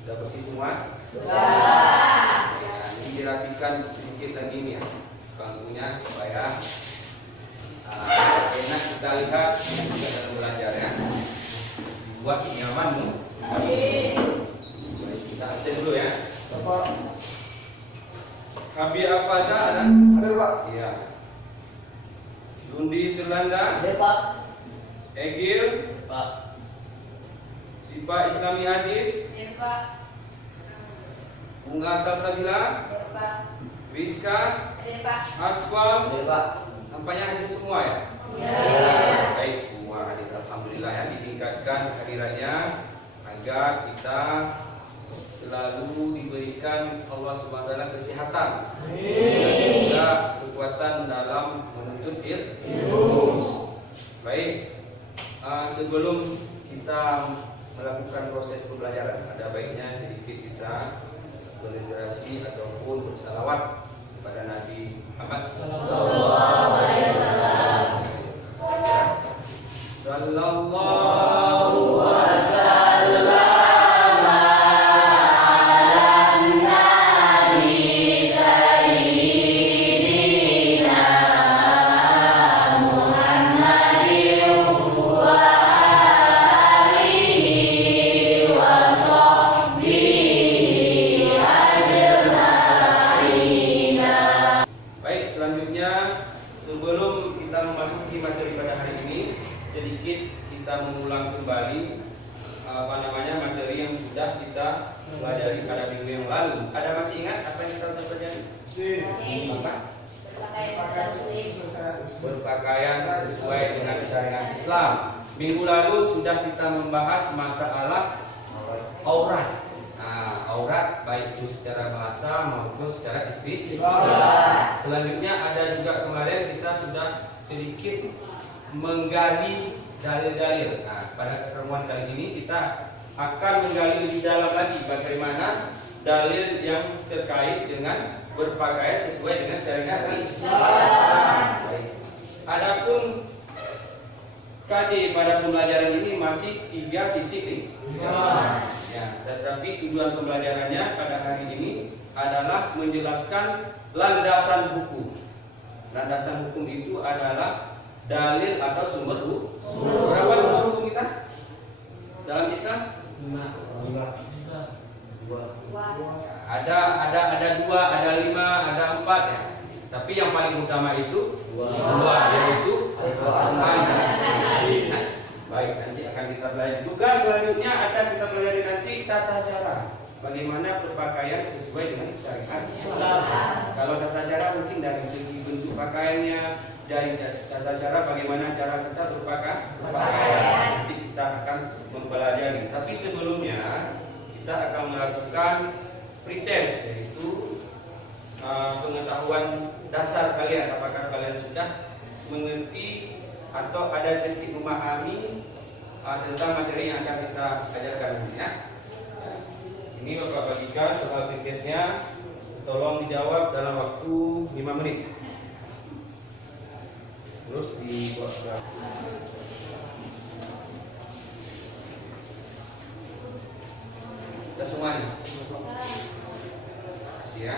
Sudah bersih semua? Sudah. Ya, ini dirapikan sedikit lagi nih ya bangkunya supaya enak kita lihat juga dalam belajar ya. Buat nyaman nih. Baik, kita absen dulu ya. Bapak. Habib Afaza ada? Ada Pak. Iya. Dundi Firlanda. Ada Pak. Egil. Pak. Sipa Islami Aziz. Ada Pak. Bunga Salsabila. Ada Pak. Rizka. Ada Pak. Aswal. Ada Pak. Nampaknya hadir semua ya? Ya. Baik, semua hadir. Alhamdulillah ya, ditingkatkan hadirannya agar kita selalu diberikan Allah Subhanahu wa taala kesehatan. Dan juga kekuatan dalam menuntut ilmu. Baik, sebelum kita melakukan proses pembelajaran, ada baiknya sedikit kita berliterasi ataupun bersalawat kepada Nabi Muhammad sallallahu alaihi wasallam. Sallallahu wasallam ala nabi sayyidina Muhammadin wa alihi wa sahbihi ajma'in. Baik, selanjutnya sebelum kita memasuki materi pada hari ini, sedikit kita mengulang kembali materi yang sudah kita pelajari pada minggu yang lalu. Ada masih ingat apa yang kita sudah pelajari? Apa? Berpakaian sesuai dengan syariat Islam. Minggu lalu sudah kita membahas masalah aurat. Nah, aurat baik itu secara bahasa maupun secara istilah. Selanjutnya ada juga kemarin kita sudah sedikit menggali dalil-dalil. Nah, pada pertemuan kali ini kita akan menggali lebih dalam lagi bagaimana dalil yang terkait dengan berpakaian sesuai dengan syariat Islam. Baik. Adapun KD pada pembelajaran ini masih 3 titik. Ya, tetapi tujuan pembelajarannya pada hari ini adalah menjelaskan landasan hukum. Landasan hukum itu adalah dalil atau sumber hukum. Berapa sumber hukum kita dalam Islam? 5. Ada 2, ada 5, ada 4 ya. Tapi yang paling utama itu 2, yaitu Al-Quran dan Hadis. Baik, nanti akan kita pelajari. Tugas selanjutnya akan kita pelajari nanti tata cara bagaimana berpakaian sesuai dengan syariat Islam. Kalau tata cara mungkin dari segi bentuk pakaiannya, dari tata cara bagaimana cara kita berpakaian. Nanti kita akan mempelajari. Tapi sebelumnya kita akan melakukan pretest, yaitu pengetahuan dasar kalian. Apakah kalian sudah mengerti atau ada sedikit memahami tentang materi yang akan kita ajarkan ini ya. Ini Bapak bagikan soal pretestnya, tolong dijawab dalam waktu 5 menit. Terus dibuat sudah semua nih. Kasih ya.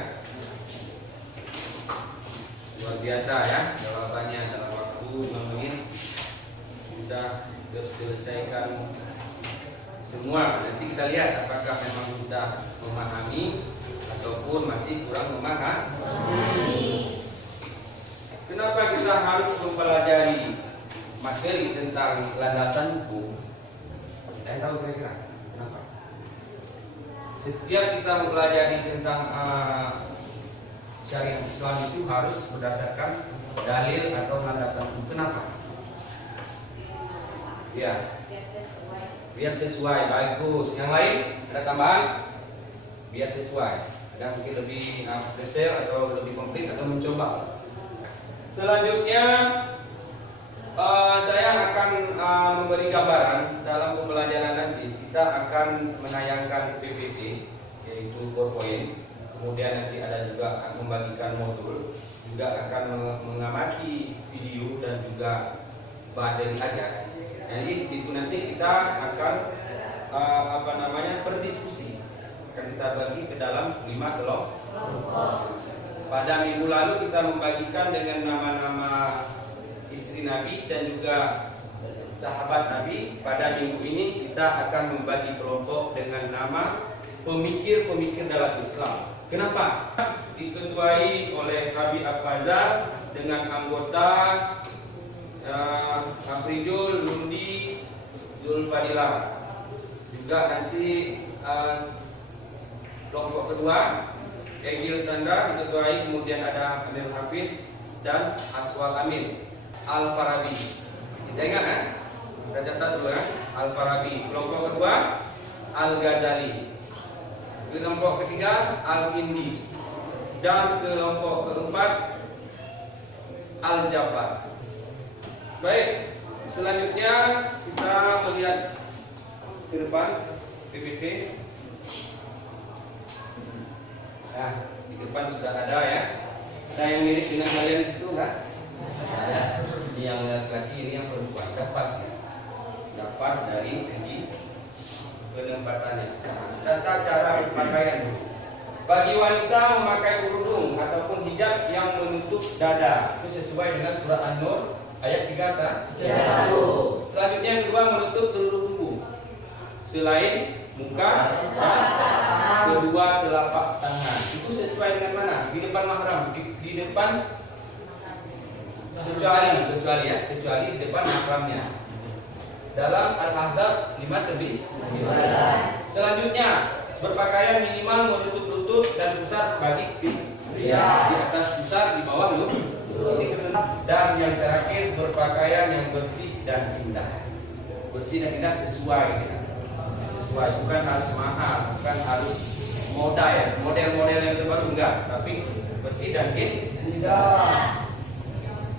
Luar biasa ya jawabannya dalam waktu 5 menit sudah terselesaikan semua. Nanti kita lihat apakah memang sudah memahami ataupun masih kurang memahami. Kenapa kita harus mempelajari materi tentang landasan hukum? Saya tahu kira-kira kenapa? Setiap kita mempelajari tentang syariat Islam itu harus berdasarkan dalil atau landasan hukum. Kenapa? Ya, biar sesuai. Bagus. Yang lain ada tambahan? Biar sesuai. Ada mungkin lebih detail atau lebih komplit atau mencoba. Selanjutnya saya akan memberi gambaran dalam pembelajaran nanti. Kita akan menayangkan PPT, yaitu PowerPoint. Kemudian nanti ada juga akan membagikan modul, juga akan mengamati video dan juga materi ajar. Jadi di situ nanti kita akan berdiskusi kita bagi ke dalam 5 kelompok. Pada minggu lalu kita membagikan dengan nama-nama istri Nabi dan juga sahabat Nabi. Pada minggu ini kita akan membagi kelompok dengan nama pemikir-pemikir dalam Islam. Kenapa? Diketuai oleh Habib Al-Fazal dengan anggota Afridul, Lundi, Zulfadilah. Juga nanti kelompok kedua Egil Sandra diketuai, kemudian ada Amir Hafiz dan Aswal Amin. Al-Farabi. Kita ingat kan? Kita catat dulu kan? Al-Farabi. Kelompok kedua Al-Ghazali. Kelompok ketiga Al-Kindi. Dan kelompok keempat Al-Jabbar. Baik, selanjutnya kita melihat ke depan PPT. Nah, di depan sudah ada ya. Ada yang mirip dengan kalian itu enggak? Ada. Ini yang laki-laki, ini yang perempuan. Sudah pas ya. Sudah pas dari segi penempatannya. Tata cara berpakaian. Bagi wanita memakai kerudung ataupun hijab yang menutup dada. Itu sesuai dengan surah An-Nur ayat 31. Selanjutnya yang kedua menutup seluruh tubuh selain muka dan kedua telapak tangan. Itu sesuai dengan mana? Di depan mahram, di depan kecuali di depan mahramnya. Dalam Al-Ahzab 5:9. Selanjutnya berpakaian minimal menutup lutut dan pusar bagi pria. Di atas pusar, di bawah lutut. Dan yang terakhir berpakaian yang bersih dan indah. Bersih dan indah sesuai ya. Sesuai, bukan harus mahal, bukan harus moda ya, model-model yang terbaru enggak, tapi bersih dan indah.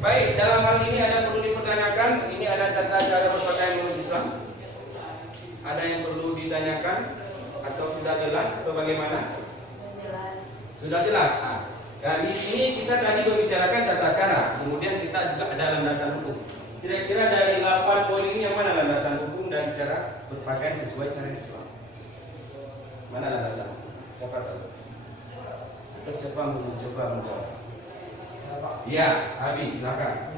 Baik, dalam hal ini ada perlu dipertanyakan. Ini ada tata cara berpakaian menurut Islam. Ada yang perlu ditanyakan atau sudah jelas atau bagaimana? Sudah jelas. Nah, di sini kita tadi membicarakan tata cara, kemudian kita juga ada landasan hukum. Kira-kira dari 8 poin ini yang mana landasan hukum dan cara berpakaian sesuai cara Islam? Mana landasan? Siapa tahu? Atau siapa mau mencoba menjawab? Ya, Abi, silakan.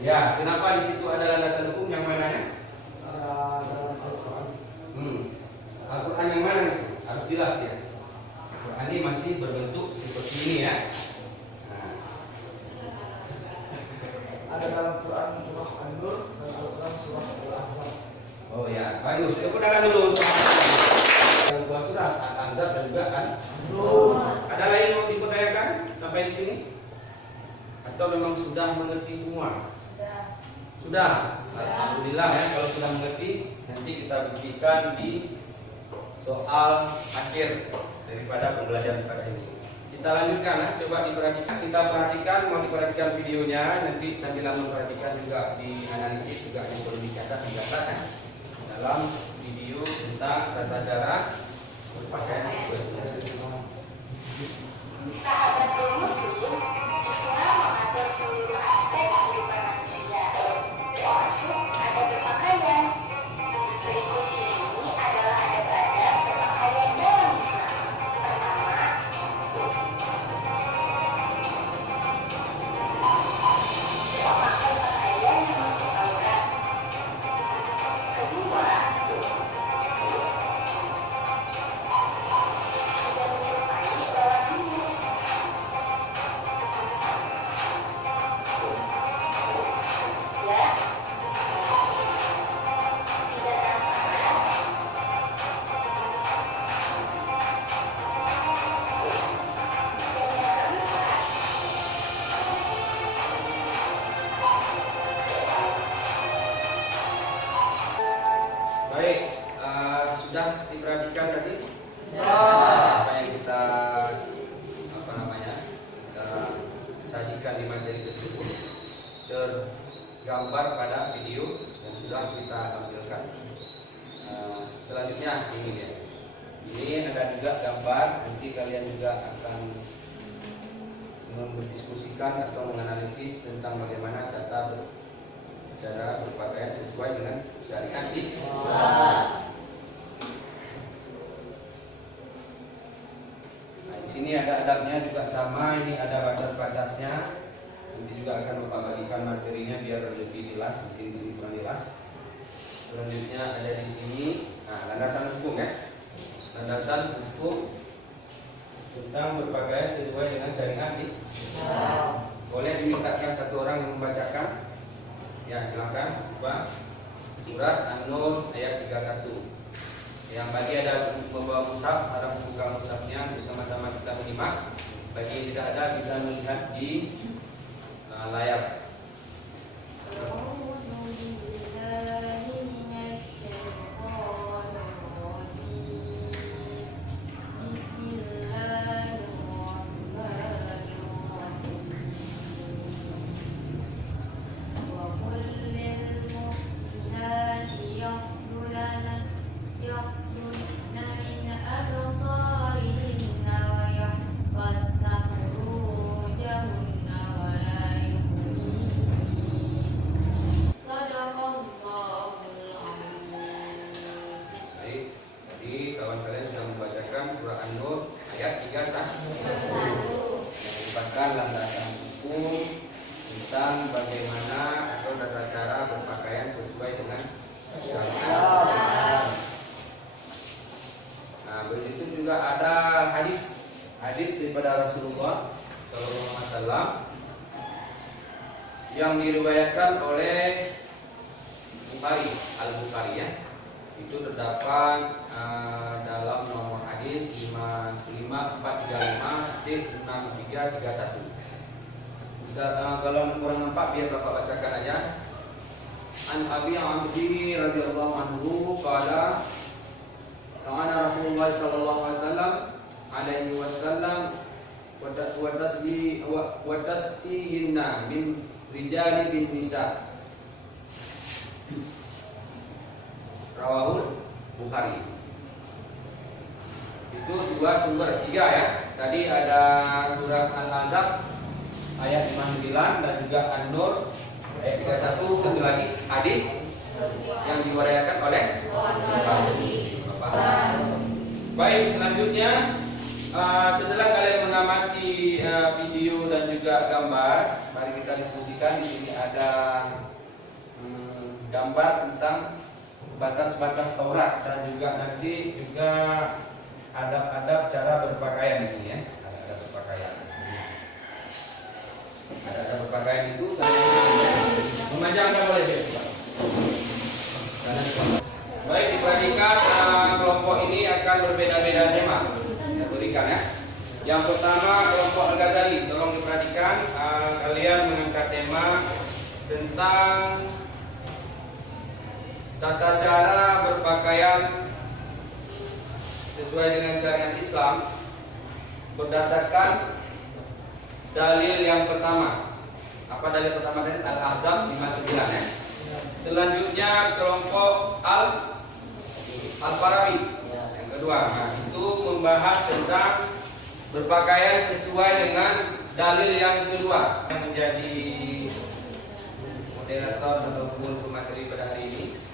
Ya, kenapa di situ ada landasan hukum yang mana ya? Dalam Al-Quran. Al-Quran yang mana itu? Harus jelas ya. Al-Quran ini masih berbentuk seperti ini ya. Ada dalam Quran surah An-Nur dan Al-Quran surah Al-Ahzab. Oh ya, bagus. Tepuk tangan dulu untuk yang dua surat Al-Ahzab dan juga An-Nur. Ada lain yang mau dipertanyakan sampai di sini? Atau memang sudah mengerti semua? Sudah. Alhamdulillah ya, kalau sudah mengerti, nanti kita buktikan di soal akhir daripada pembelajaran pada ini. Kita lanjutkan ya, coba diperhatikan, kita perhatikan, mau diperhatikan videonya, nanti sambil memperhatikan juga di analisis juga yang perlu dicatat ya. Dalam video tentang tata cara berpakaian sesuai Islam. Sahabatul Muslim, Islam mengatur seluruh aspek kehidupan manusia, termasuk adab berpakaian. Berikut ini adalah adab-adab berpakaian dalam Islam. Pertama, memakai pakaian yang menutup aurat. Kedua, tidak menyerupai lawan jenis. Ketiga, tidak transparan. Dan yang keempat, Baik, sudah diperhatikan tadi apa yang kita kita sajikan di materi tersebut tergambar pada video yang sudah kita tampilkan. Selanjutnya ini ya, ini ada juga gambar, nanti kalian juga akan mendiskusikan atau menganalisis tentang bagaimana cara berpakaian sesuai dengan syariat Islam. ini ada adabnya juga sama, ini ada batas-batasnya. Nanti juga akan Bapak bagikan materinya biar lebih jelas, mungkin di sini kurang jelas. Selanjutnya ada di sini, nah landasan hukum ya, landasan hukum tentang berpakaian sesuai dengan syariat Islam. Boleh dimintakan satu orang yang membacakan? Ya silakan, Pak. Surat An-Nur ayat 31. Yang bagi ada membawa mushaf, harap membuka mushafnya bersama-sama kita menyimak. Bagi yang tidak ada bisa melihat di layar. Landasan hukum tentang bagaimana atau tata cara berpakaian sesuai dengan syariat. Nah, begitu juga ada hadis daripada Rasulullah SAW yang diriwayatkan oleh Al-Bukhari ya. Itu terdapat dalam nomor hadis 55435-6331. Bisa kalau kurang nampak biar Bapak bacakan aja. An Abi Amdi radhiyallahu anhu qala kana Rasulullah sallallahu alaihi wasallam wa tasbihinna min rijali bin nisa. Rawahul Bukhari. Itu dua sumber, tiga ya. Tadi ada surat Al-Ahzab ayat 59 dan juga An-Nur ayat 31. Satu lagi hadis yang diwariakan oleh Bukhari. Baik, selanjutnya setelah kalian mengamati video dan juga gambar, mari kita diskusikan. Di sini ada gambar tentang batas-batas Taurat dan juga nanti juga adab-adab cara berpakaian di sini ya. Ada berpakaian. Ada berpakaian itu memanjangkan boleh ya. Baik, diperhatikan kelompok ini akan berbeda-beda tema yang berikan ya. Yang pertama kelompok Al-Ghazali, tolong diperhatikan kalian mengangkat tema tentang tata cara berpakaian sesuai dengan syariat Islam berdasarkan dalil yang pertama. Apa dalil pertama tadi? Al-Ahzab 59 ya. Selanjutnya kelompok Al-Farawi yang kedua. Nah, itu membahas tentang berpakaian sesuai dengan dalil yang kedua. Yang menjadi moderator ataupun pemateri pada hari ini.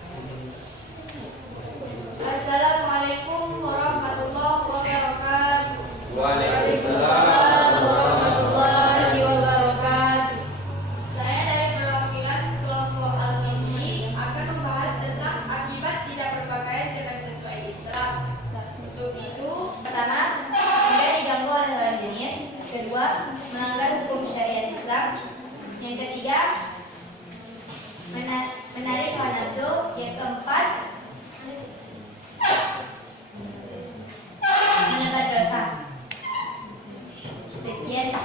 Assalamualaikum warahmatullahi wabarakatuh. Waalaikumsalam warahmatullahi wabarakatuh. Saya dari perwakilan kelompok Al-Hijri akan membahas tentang akibat tidak berpakaian dengan sesuai Islam. Untuk itu, pertama, tidak diganggu oleh lawan jenis. Kedua, melanggar hukum syariat Islam. Yang ketiga, menarik hawa nafsu. Yang keempat, menebar dosa. Sekian.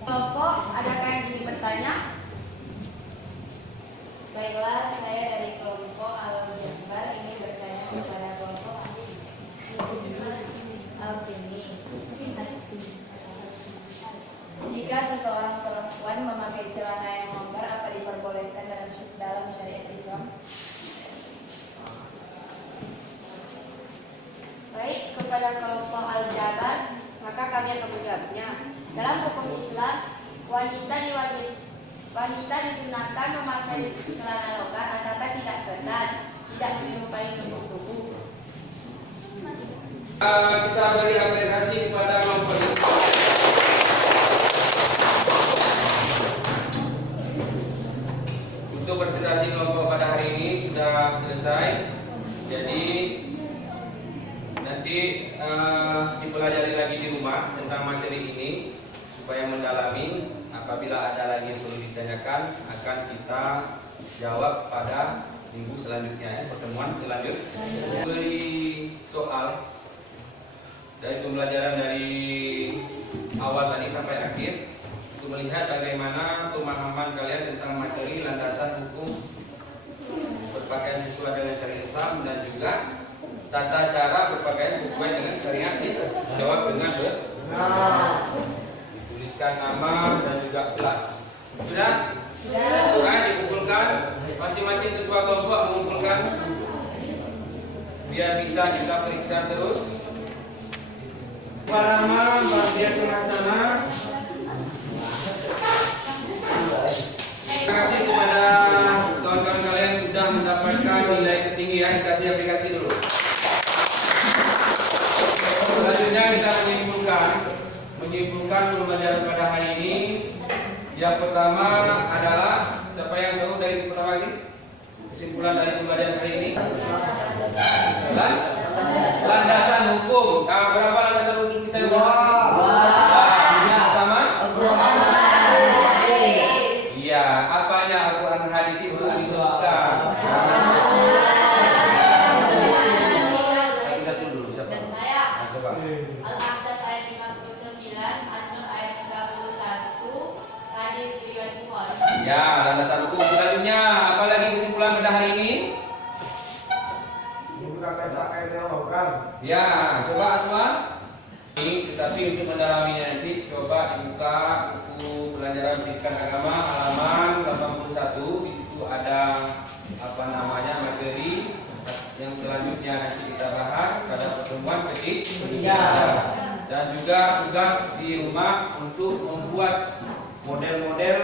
Kelompok, adakah yang ingin bertanya? Baiklah, saya dari kelompok Al-Jabar ingin bertanya kepada kelompok Al-Bini. Jika seseorang perempuan memakai celana yang longgar, apa diperbolehkan dalam syariat Islam? Baik, kepada kelompok Al-Jabar, maka kami akan menjawabnya. Dalam hukum Islam, wanita disunahkan memakai celana longgar asalkan tidak ketat, tidak menyerupai bentuk tubuh. Kita beri apresiasi kepada selesai. Jadi nanti dipelajari lagi di rumah tentang materi ini supaya mendalami. Apabila ada lagi yang perlu ditanyakan akan kita jawab pada minggu selanjutnya ya, pertemuan selanjutnya. Beri soal dari pembelajaran dari awal tadi sampai akhir untuk melihat bagaimana pemahaman kalian tentang materi landasan hukum berpakaian sesuai dengan syariat Islam dan juga tata cara berpakaian sesuai dengan syariat Islam. Jawab dengan benar. Dituliskan nama dan juga kelas. Sudah? Sudah. Dikumpulkan. Masing-masing ketua kelompok mengumpulkan biar bisa kita periksa terus. Pak Rahman, Pak Diatul Hasanah. Terima kasih kepada kawan-kawan kalian yang sudah mendapatkan nilai tertinggi ya. Dikasih aplikasi dulu. Selanjutnya kita menyimpulkan pembelajaran pada hari ini. Yang pertama adalah siapa yang tahu dari pertama ini? Kesimpulan dari pembelajaran hari ini? Landasan hukum. Berapa landasan hukum kita yang pertama? Iya, apanya Al-Quran dan hadis itu disebutkan? Kita dulu siapa? Coba. Al-Aqdas ayat 59, An-Nur ayat 31, hadis riwayat Bukhari. Ya, landasan hukum selanjutnya. Apalagi kesimpulan pada hari ini? Menggunakan pakaian logam. Ya, coba Aswan. Tetapi untuk mendalaminya nanti coba dibuka buku pelajaran pendidikan agama halaman 81. Di situ ada apa namanya materi yang selanjutnya nanti kita bahas pada pertemuan ketiga. Dan juga tugas di rumah untuk membuat model-model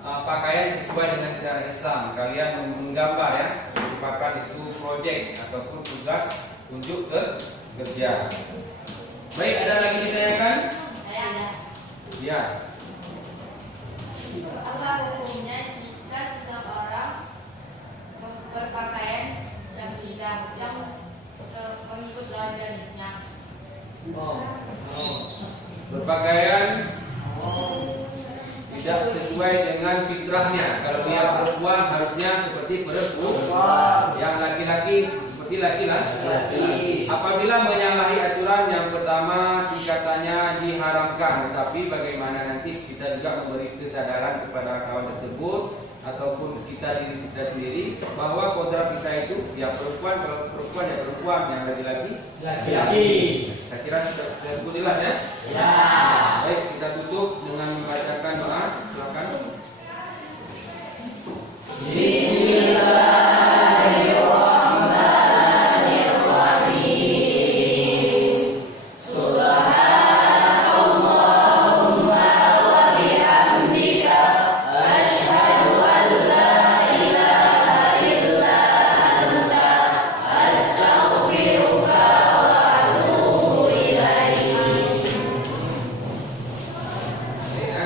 pakaian sesuai dengan syariat Islam. Kalian menggambar ya, merupakan itu proyek ataupun tugas untuk kerja. Baik, ada lagi ditanyakan? Saya ada. Ya. Apa hukumnya jika seseorang berpakaian yang mengikut lawan jenisnya? Berpakaian tidak sesuai dengan fitrahnya. Kalau dia perempuan harusnya seperti perempuan, yang laki-laki seperti laki-laki. Apabila menyalahi aturan, yang pertama tingkatannya diharamkan. Tetapi bagaimana nanti kita juga memberi kesadaran kepada kawan tersebut ataupun kita diri kita sendiri bahwa kodrat kita itu yang perempuan, kalau perempuan ya perempuan, yang laki-laki laki-laki. Saya kira sudah cukup jelas ya. Ya. Baik, kita tutup dengan membacakan doa. Silakan.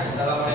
Assalamualaikum